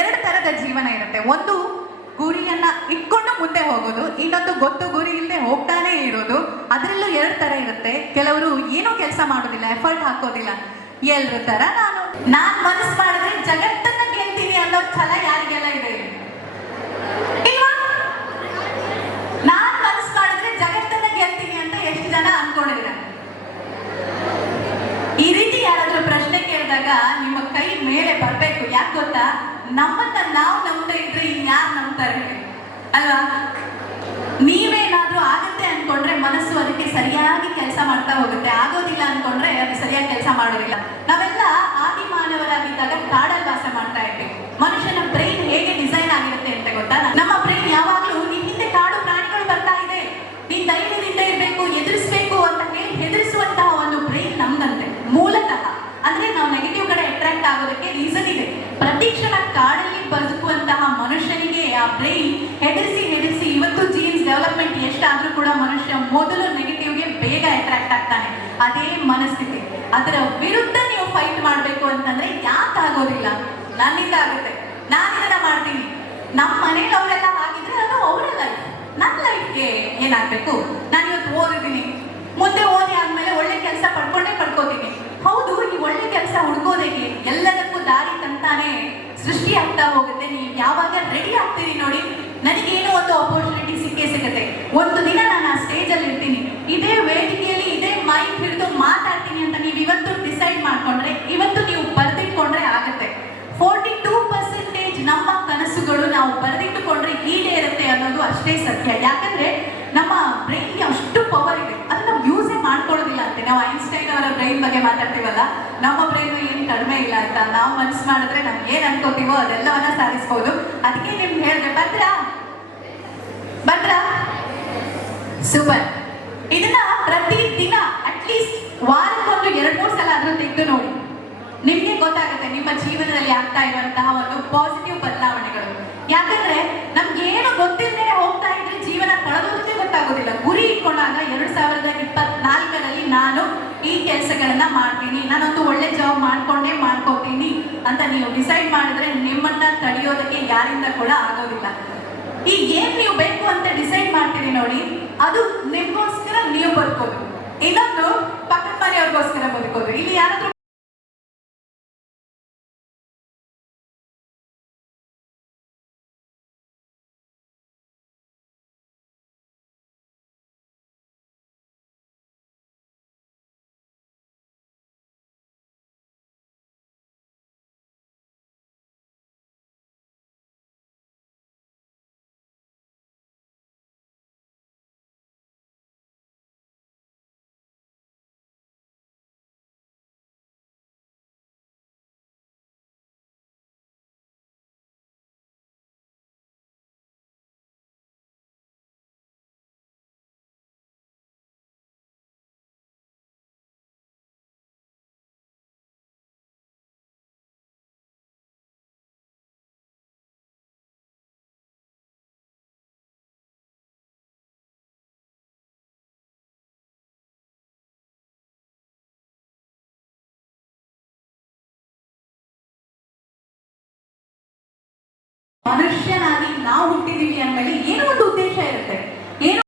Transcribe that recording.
ಎರಡು ತರದ ಜೀವನ ಇರುತ್ತೆ. ಒಂದು ಗುರಿಯನ್ನ ಇಟ್ಕೊಂಡು ಮುಂದೆ ಹೋಗೋದು, ಇನ್ನೊಂದು ಗೊತ್ತು ಗುರಿ ಇಲ್ಲದೆ ಹೋಗ್ತಾನೆ ಇರೋದು. ಅದರಲ್ಲೂ ಎರಡು ತರ ಇರುತ್ತೆ. ಕೆಲವರು ಏನೋ ಕೆಲಸ ಮಾಡೋದಿಲ್ಲ, ಎಫರ್ಟ್ ಹಾಕೋದಿಲ್ಲ. ಎಲ್ರ ತರ ನಾನ್ ಮನಸ್ಸು ಮಾಡಿದ್ರೆ ಜಗತ್ತನ್ನ ಗೆಲ್ತೀನಿ ಅನ್ನೋ ಛಲ ಯಾರಿಗೆಲ್ಲ ಇದೆ ಇಲ್ವಾ? ನಾನ್ ಮನಸ್ಸು ಮಾಡಿದ್ರೆ ಜಗತ್ತನ್ನ ಗೆಲ್ತೀನಿ ಅಂತ ಎಷ್ಟು ಜನ ಅನ್ಕೊಂಡಿದ್ದೀರ? ಈ ರೀತಿ ಯಾರಾದ್ರೂ ಪ್ರಶ್ನೆ ಕೇಳಿದಾಗ ನಿಮ್ಮ ಕೈ ಮೇಲೆ ಬರ್ಬೇಕು. ಯಾಕೆ ಗೊತ್ತಾ? ನಮ್ಮನ್ನ ನಾವು ನಂಬ್ತಾ ಇದ್ರೆ ಇನ್ಯಾರು ನಂಬ್ತಾರೆ ಅಲ್ವಾ? ನೀವೇನಾದ್ರೂ ಆಗುತ್ತೆ ಅನ್ಕೊಂಡ್ರೆ ಮನಸ್ಸು ಅದಕ್ಕೆ ಸರಿಯಾಗಿ ಕೆಲಸ ಮಾಡ್ತಾ ಹೋಗುತ್ತೆ. ಆಗೋದಿಲ್ಲ ಅನ್ಕೊಂಡ್ರೆ ಅದು ಸರಿಯಾಗಿ ಕೆಲಸ ಮಾಡೋದಿಲ್ಲ. ನಾವೆಲ್ಲ ಆದಿ ಮಾನವರಾಗಿದ್ದಾಗ ಕಾಡಲ್ಲಿ ವಾಸ ಮಾಡ್ತಾ ಇರ್ತೀವಿ. ಮನುಷ್ಯನ ಬ್ರೈನ್ ಹೇಗೆ ಡಿಸೈನ್ ಆಗಿರುತ್ತೆ ಅಂತ ಗೊತ್ತಾ? ನಮ್ಮ ಬ್ರೈನ್ ಯಾವಾಗ್ಲೂ ನಿನ್ ಹಿಂದೆ ಕಾಡು ಪ್ರಾಣಿಗಳು ಬರ್ತಾ ಇದೆ, ನೀನ್ ಧೈರ್ಯದಿಂದ ಇರಬೇಕು, ಎದುರಿಸಬೇಕು ಅಂತ ಹೇಳಿ ಹೆದರಿಸುವಂತಹ ಒಂದು ಬ್ರೈನ್ ನಮ್ದಂತೆ ಮೂಲತಃ. ಅಂದ್ರೆ ನಾವು ನೆಗೆಟಿವ್ ಕಡೆ ಅಟ್ರಾಕ್ಟ್ ಆಗೋದಕ್ಕೆ ರೀಸನ್ ಇದೆ. ಪ್ರತಿ ಕ್ಷಣ ಕಾಡಲ್ಲಿ ಬದುಕುವಂತಹ ಮನುಷ್ಯನಿಗೆ ಆ ಬ್ರೈನ್ ಹೆದರಿಸಿ ಹೆದರಿಸಿ ಇವತ್ತು ಜೀನ್ಸ್ ಡೆವಲಪ್ಮೆಂಟ್ ಎಷ್ಟಾದ್ರೂ ಕೂಡ ಮನುಷ್ಯ ಮೊದಲು ನೆಗೆಟಿವ್ಗೆ ಬೇಗ ಅಟ್ರಾಕ್ಟ್ ಆಗ್ತಾನೆ. ಅದೇ ಮನಸ್ಥಿತಿ. ಅದರ ವಿರುದ್ಧ ನೀವು ಫೈಟ್ ಮಾಡಬೇಕು ಅಂತಂದ್ರೆ ಯಾಕೆ ಆಗೋದಿಲ್ಲ? ನನ್ನಿಂದ ಆಗುತ್ತೆ, ನಾನು ಇದನ್ನ ಮಾಡ್ತೀನಿ. ನಮ್ಮ ಮನೇಲಿ ಅವರೆಲ್ಲ ಆಗಿದ್ರೆ ಅದು ಅವರ ಲೈಫ್. ನನ್ನ ಲೈಫ್ಗೆ ಏನಾಗಬೇಕು? ನಾನು ಇವತ್ತು ಓದಿದ್ದೀನಿ, ಮುಂದೆ ಓದಿ ಆದ್ಮೇಲೆ ಒಳ್ಳೆ ಕೆಲಸ ಪಡ್ಕೋತೀನಿ. ಹೌದು, ಈ ಒಳ್ಳೆ ಕೆಲಸ ಹುಡ್ಕೋದೇಗೆ ಎಲ್ಲದಕ್ಕೂ ದಾರಿ ತಂತಾನೆ ಸೃಷ್ಟಿ ಆಗ್ತಾ ಹೋಗುತ್ತೆ. ನೀವು ಯಾವಾಗ ರೆಡಿ ಆಗ್ತೀರಿ ನೋಡಿ, ನನಗೇನೋ ಒಂದು ಆಪರ್ಚುನಿಟಿ ಸಿಗುತ್ತೆ. ಒಂದು ದಿನ ನಾನು ಆ ಸ್ಟೇಜ್ ಅಲ್ಲಿ ಇರ್ತೀನಿ, ಇದೇ ವೇದಿಕೆಯಲ್ಲಿ ಇದೇ ಮೈಕ್ ಹಿಡಿದು ಮಾತಾಡ್ತೀನಿ ಅಂತ ನೀವು ಇವತ್ತು ಡಿಸೈಡ್ ಮಾಡ್ಕೊಂಡ್ರೆ, ಇವತ್ತು ನೀವು ಬರೆದಿಟ್ಕೊಂಡ್ರೆ ಆಗುತ್ತೆ. 42% ನಮ್ಮ ಕನಸುಗಳು ನಾವು ಬರೆದಿಟ್ಟುಕೊಂಡ್ರೆ ಈಡೇರುತ್ತೆ ಅನ್ನೋದು ಅಷ್ಟೇ ಸತ್ಯ. ಯಾಕಂದ್ರೆ ನಮ್ಮ ಬ್ರೈನ್ಗೆ ಅಷ್ಟು ಪವರ್ ಇದೆ, ಅದನ್ನ ಯೂಸೇ ಮಾಡ್ಕೊಳ್ಳೋದಿಲ್ಲ ಅಂತೆ. ನಾವು ಐನ್ಸ್ಟೈನ್ ಅವರ ಬ್ರೈನ್ ಬಗ್ಗೆ ಮಾತಾಡ್ತೀವಲ್ಲ, ನಮ್ಮ ಬ್ರೈನ್ ಏನು ಕಡಿಮೆ ಇಲ್ಲ ಅಂತ. ನಾವು ಮನಸ್ಸು ಮಾಡಿದ್ರೆ ನಮ್ಗೆ ಏನ್ ಅನ್ಕೋತೀವೋ ಅದೆಲ್ಲವನ್ನ ಸಾಧಿಸ್ಬೋದು. ಅದಕ್ಕೆ ನಿಮ್ಗೆ ಹೇಳಿದೆ, ಬಂದ್ರಾ ಸೂಪರ್. ಇದನ್ನ ಪ್ರತಿ ದಿನ ಅಟ್ಲೀಸ್ಟ್ ವಾರಕ್ಕೊಂದು 2-3 ಸಲ ಆದ್ರೂ ತೆಗೆದು ನೋಡಿ. ನಿಮ್ಗೆ ಗೊತ್ತಾಗುತ್ತೆ ನಿಮ್ಮ ಜೀವನದಲ್ಲಿ ಆಗ್ತಾ ಇರುವಂತಹ ಒಂದು ಪಾಸಿಟಿವ್ ಬದಲಾವಣೆಗಳು. ಯಾಕಂದ್ರೆ ನಮ್ಗೆ ಏನು ಗೊತ್ತಿಲ್ಲದೆ ಹೋಗ್ತಾ ಇದ್ರೆ ಜೀವನ ಕಳೆದೋದೇ ಗೊತ್ತಾಗೋದಿಲ್ಲ. ಗುರಿ ಇಟ್ಕೊಂಡಾಗ 2024ರಲ್ಲಿ ನಾನು ಈ ಕೆಲಸಗಳನ್ನ ಮಾಡ್ತೀನಿ, ನಾನೊಂದು ಒಳ್ಳೆ ಜಾಬ್ ಮಾಡ್ಕೋತೀನಿ ಅಂತ ನೀವು ಡಿಸೈಡ್ ಮಾಡಿದ್ರೆ ನಿಮ್ಮನ್ನ ತಡೆಯೋದಕ್ಕೆ ಯಾರಿಂದ ಕೂಡ ಆಗೋದಿಲ್ಲ. ಈಗ ಏನ್ ನೀವು ಬೇಕು ಅಂತ ಡಿಸೈಡ್ ಮಾಡ್ತೀರಿ ನೋಡಿ, ಅದು ನಿಮ್ಗೋಸ್ಕರ ನೀವು ಬದುಕೋದು, ಇನ್ನೊಂದು ಪಕ್ಕದ ಮನೆಯವ್ರಿಗೋಸ್ಕರ ಬದುಕೋದು. ಇಲ್ಲಿ ಯಾರಾದ್ರೂ ಮನುಷ್ಯ